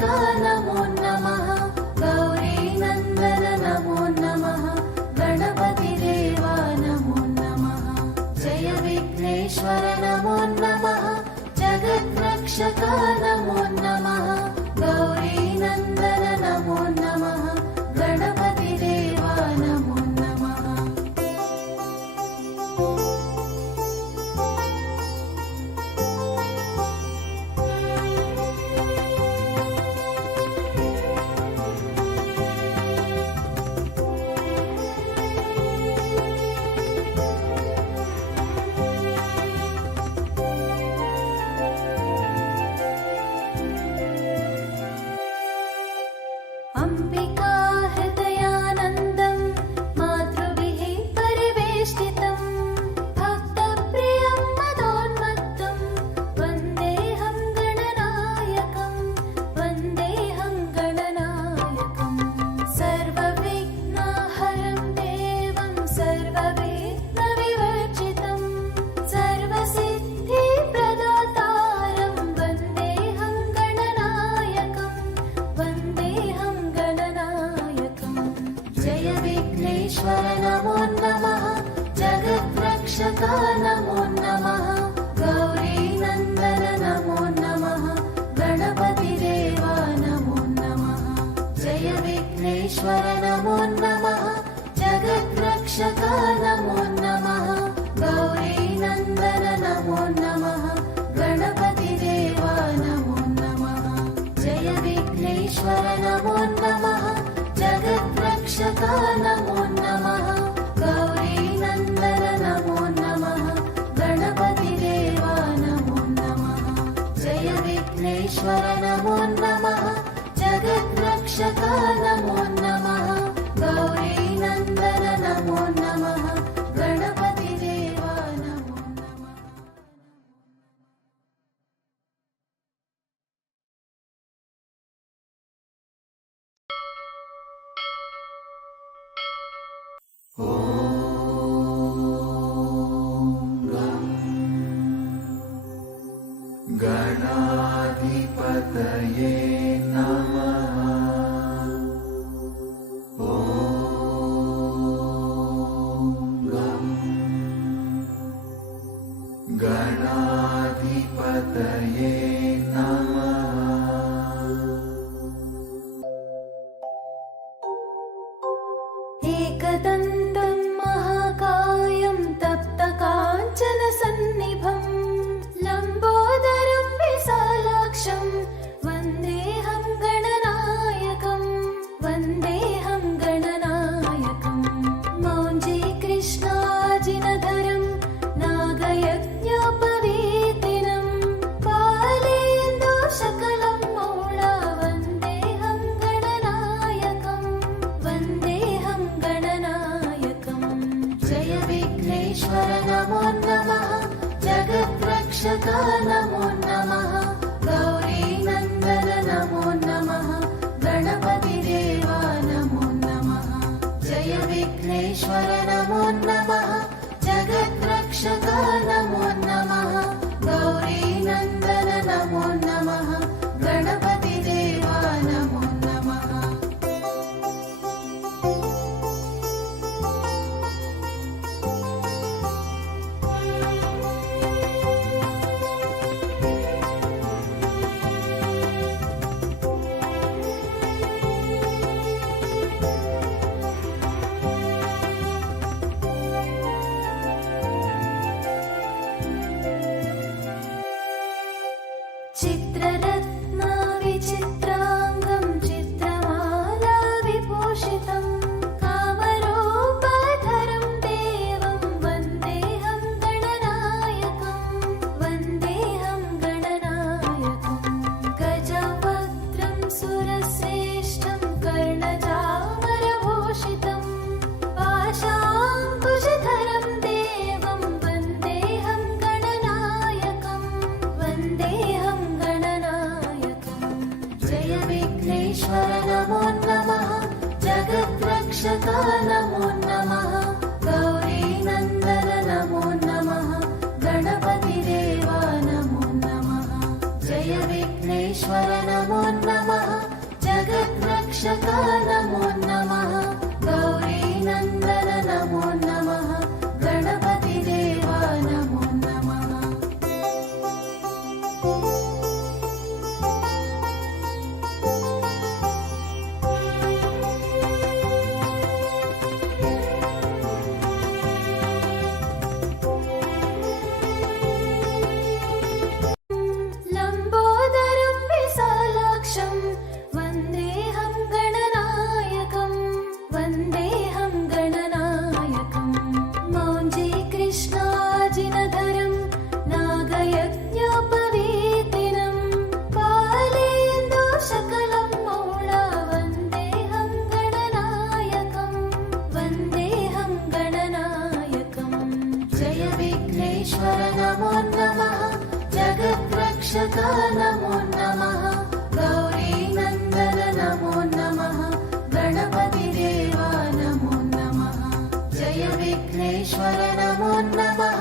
नमो नमः गौरीनन्दन नमो नमः गणपतिदेवा नमो नमः जय विघ्नेश्वर नमो नमः जगद्रक्षक नमो नमः गौरीनन्दन नमो नमः गणपतिदेवा नमो नमः। अम्बिका हृदयानन्दं मातृभिः परिवेष्टितं भक्तप्रियं मदोन्मत्तं वन्देऽहं गणनायकं वन्देऽहं गणनायकं सर्वविघ्नहरं देवं सर्वविघ्नविवर्जितं सर्वसिद्धिप्रदातारं वन्देऽहं गणनायकं वन्देऽहं जय विघ्नेश्वर नमो नमः जगद्रक्षक नमो नमः गौरीनन्दन नमो नमः गणपतिदेवा नमो नमः जय विघ्नेश्वर नमो नमः जगद्रक्षक नमो नमः गौरीनन्दन नमो नमः गणपतिदेवा नमो नमः जय विघ्नेश्वर नमो नमः जगद्रक्षक नमो नमः गौरीनन्दन नमो नमः गणपतिदेवा नमो नमः जय विघ्नेश्वर नमो नमः जगद्रक्षक नमो नमः गौरीनन्दन नमो नमः गणपतिदेवा नमो नमः। गणाधिपतये नमः। ॐ गणाधिपतये नमः। एकदन्तं महाकायं तप्तकाञ्चनसन्निभं लम्बोदरं विशालाक्षं वन्देऽहं गणनायकं वन्देऽहं गणनायकं मौञ्जीकृष्णाजिनधरं नागयज्ञोपवीतिनं बालेन्दुशकलं मौळा वन्देऽहं गणनायकं वन्देऽहं गणनायकं जय विघ्नेश्वर नमो नमः जगद्रक्षक नमो नमः गौरीनन्दन नमो नमः गणपतिदेवा नमो नमः जय विघ्नेश्वर नमो नमः जगद्रक्षक नमो नमः गौरीनन्दन नमो नमः गणपतिदेवा नमो नमः। चित्ररत्ना विचित्रांगं चित्रमाला विभूषितं कामरूपधरं देवं वन्देऽहं गणनायकं वन्देऽहं गणनायकं गजवक्त्रं सुरश्रेष्ठं कर्णचामरभूषितं पाशाङ्कुशधरं देवं वन्देऽहं गणनायकं वन्देऽहं जय विघ्नेश्वर नमो नमः जगद्रक्षक नमो नमः गौरीनन्दन नमो नमः गणपतिदेवा नमो नमः जय विघ्नेश्वर नमो नमः जगद्रक्षक नमो नमः गौरी नन्दन नमो नमः गणपति देवा नमो नमः लम्बोदरं विशालाक्षं वन्देऽहं गणनायकं वन्देऽहं गणनायकं मौञ्जी कृष्णाजिनधरं नागयज्ञोपवीतिनं बालेन्दुशकलं मौळा वन्देऽहं गणनायकं वन्देऽहं गणनायकं जय विघ्नेश्वर नमो नमः जगद्रक्षक नमो नमः गौरी नन्दन नमो नमः गणपति देवा नमो नमः जय विघ्नेश्वर नमो नमः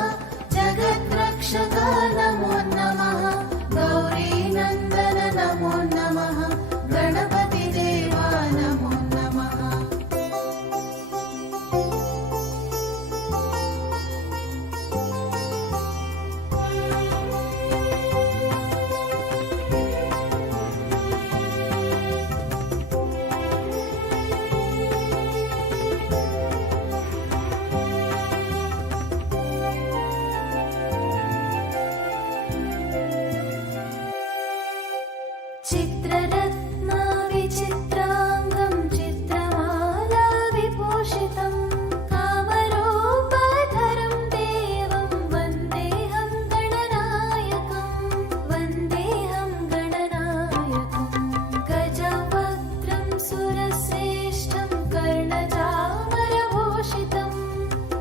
जगद्रक्षक नमो नमः गौरी नन्दन नमो नमः गणपति देवा नमो नमः चित्ररत्न विचित्राङ्गं चित्रमाला विभूषितं कामरूपधरं देवं वन्देऽहं गणनायकं वन्देऽहं गणनायकं गजवक्त्रं सुरश्रेष्ठं कर्णचामरभूषितं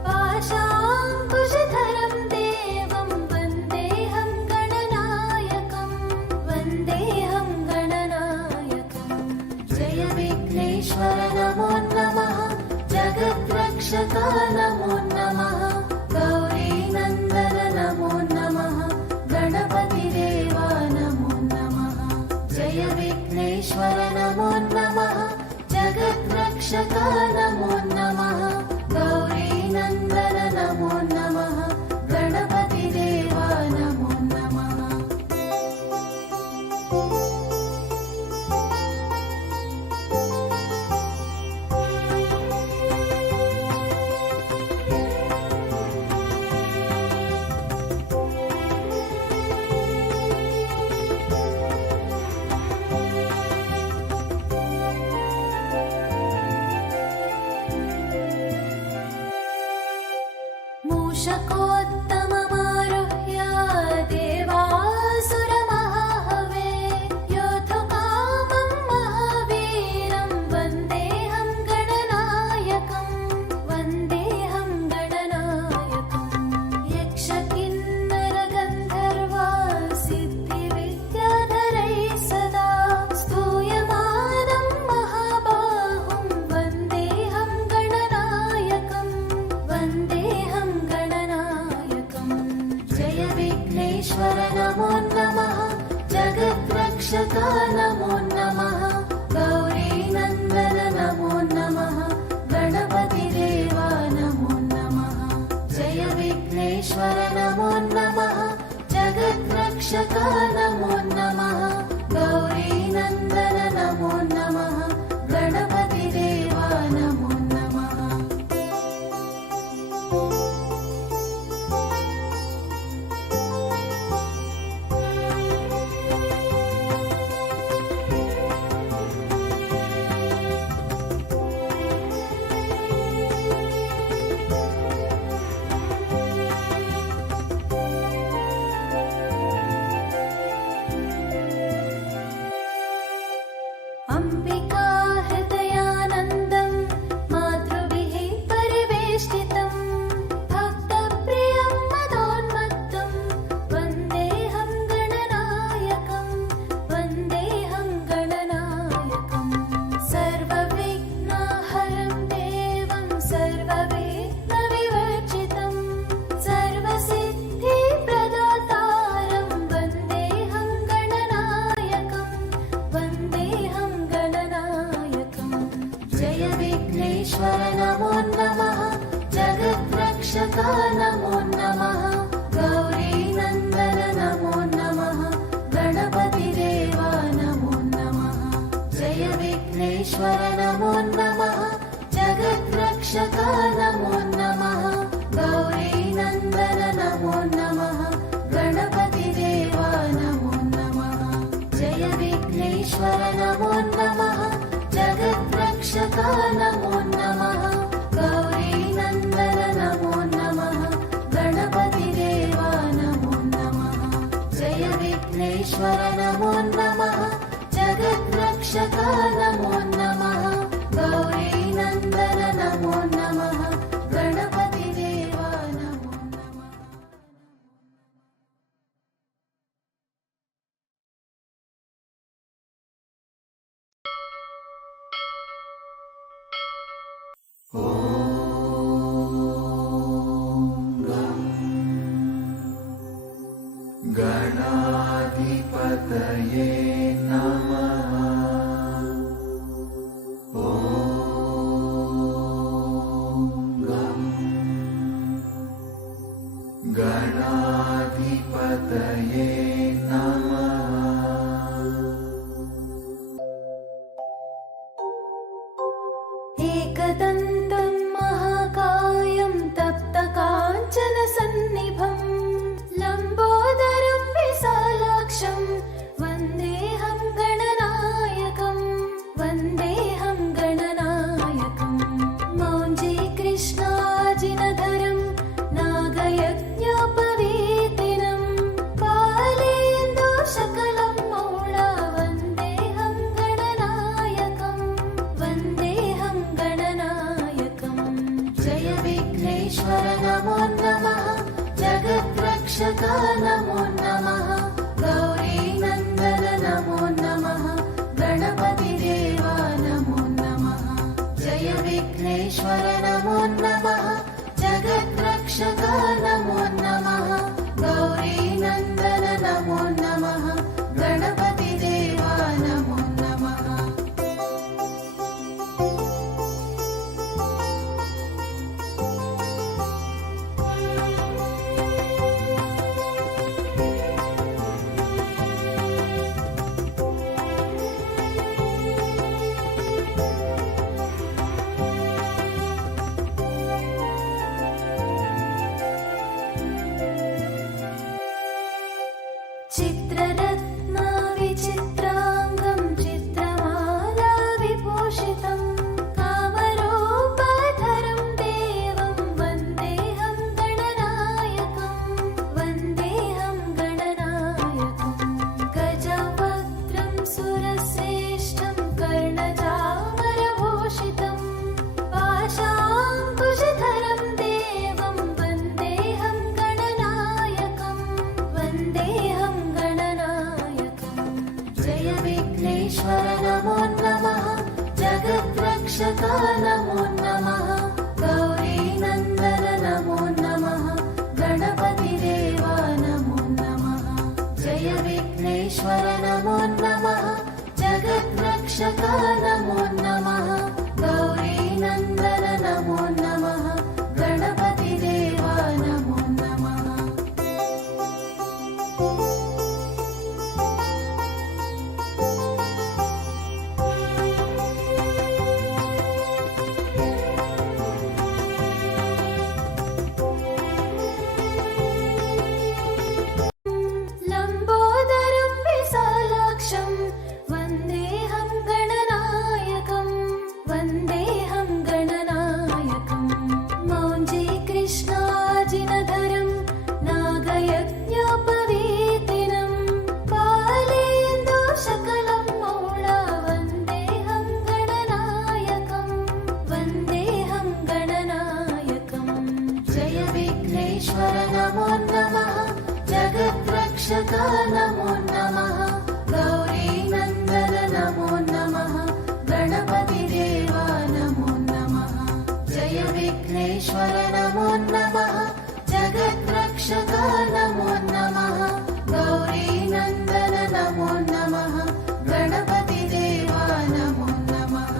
पाशाङ्कुशधरं देवं वन्देऽहं गणनायकं वन्देऽहं गणनायकं जय विघ्नेश्वर नमो नमः जगद्रक्षक नमो नमः गौरी नन्दन नमो नमः गणपति देवा नमो नमः जय विघ्नेश्वर नमो नमः जगद्रक्षक नमो नमः गौरी नन्दन नमो नमः गणपति देवा नमो नमः मूषकोत्तममारुह्य देवासुरमहाहवे योद्धुकामं महावीरं वन्देऽहं गणनायकं वन्देऽहं गणनायकं यक्षकिन्नरगन्धर्वा सिद्धिविद्याधरैः सदा स्तूयमानं महाबाहुं वन्देऽहं गणनायकं वन्देऽहं गणनायकं जय विघ्नेश्वर नमो नमः जगद्रक्षक नमो नमः गौरी नन्दन नमो नमः गणपति देवा नमो नमः जय विघ्नेश्वर नमो नमः जगद्रक्षक नमो नमः गौरी नन्दन नमो नमः गणपति देवा नमो नमः जगद्रक्षका नमो नमः गौरीनन्दन नमो नमः गणपतिदेवा नमो नमः जय विघ्नेश्वर नमो नमः जगद्रक्षका नमो नमः गौरीनन्दन नमो नमः गणपतिदेवा नमो नमः जय विघ्नेश्वर नमो नमः जगद्रक्षका नमो नमः गौरीनन्दन नमो नमः गणपतिदेवा नमो नमः जय विघ्नेश्वर नमो नमः जगद्रक्षका नमो नमः गौरीनन्दन नमो नमः गणपतिदेवा नमो नमः गणाधिपतये नमः गणाधिपतये नमः एकदन्तं महाकायं तप्तकाञ्चनसन्निभं लम्बोदरं विशालाक्षं वन्देऽहं गणनायकं वन्देऽहं गणनायकं मौञ्जी कृष्णाजिनधरं नागयज्ञोपवीतिनं कालेन्दुशकलं मौळा वन्देऽहं गणनायकं वन्देऽहं गणनायकं जय विघ्नेश्वर नमो नमः जगद्रक्षका नमो नमः गौरीनन्दन नमो नमः गणपतिदेवा नमो नमः जय विघ्नेश्वर नमो नमः जगद्रक्षका नमो नमः गौरीनन्दन नमो नमः गणपतिदेवा नमो नमः चित्ररत्ना विचित्राङ्गं चित्रमाला विभूषितं कामरूपाधरं देवं वन्देऽहं गणनायकं वन्देऽहं गणनायकं गजवक्त्रं सुरश्रेष्ठं कर्णचामरभूषितं पाशाङ्कुशधरं देवं वन्देऽहं गणनायकं वन्देऽहं गणनायकं जय विघ्नेश्वर नमो नमः जगद्रक्षका नमो नमः गौरीनन्दन नमो नमः गणपतिदेवा नमो नमः जय विघ्नेश्वर नमो नमः जगद्रक्षका नमो नमः गौरीनन्दन नमो नमः गणपतिदेवा नमो नमः लम्बोदरं विशालाक्षं वन्देऽहं गणनायकं वन्देऽहं गणनायकं मौञ्जी कृष्णाजिनधरं नागयज्ञोपवीतिनं कालेन्दुशकलं मौळा वन्देऽहं गणनायकं वन्देऽहं गणनायकं जय विघ्नेश्वर नमो नमः जगद्रक्षका नमो नमः गौरीनन्दन नमो नमः गणपतिदेवा नमो नमः जय विघ्नेश्वर नमो नमः जगद्रक्षका नमो नमः गौरीनन्दन नमो नमः गणपतिदेवा नमो नमः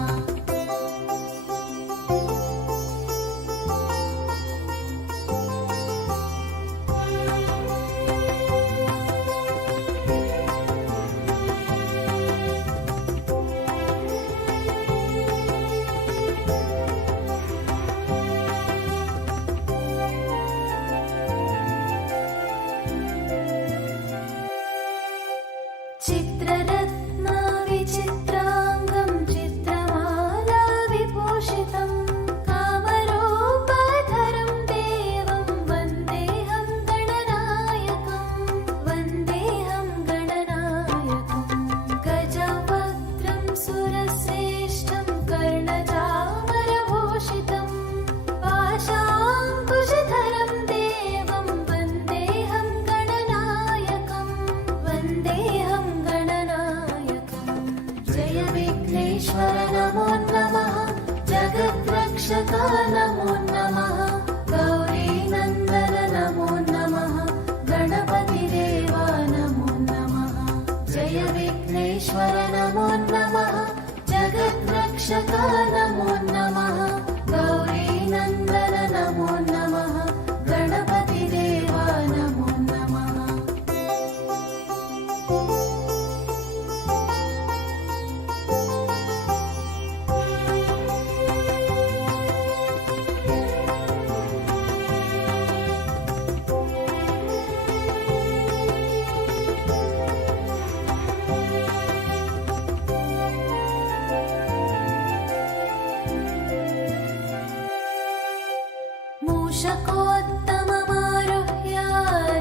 मूषकोत्तममारुह्य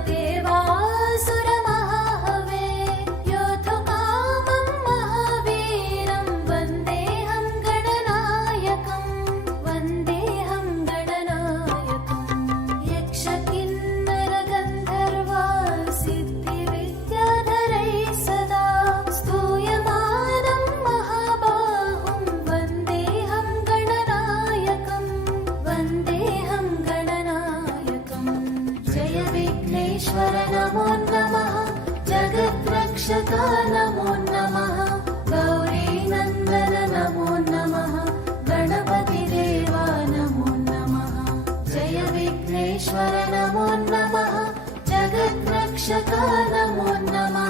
देवासुरमहाहवे योद्धुकामं महावीरं वन्देऽहं गणनायकं वन्देऽहं गणनायकम् यक्षकिन्नरगन्धर्वा सिद्धिविद्याधरैः सदा स्तूयमानं महाबाहुं वन्देऽहं गणनायकं वन्देऽहं गणनायकम् जय विघ्नेश्वर नमो नमः जगद्रक्षका नमो नमः गौरीनन्दन नमो नमः गणपतिदेवा नमो नमः जय विघ्नेश्वर नमो नमः जगद्रक्षका नमो नमः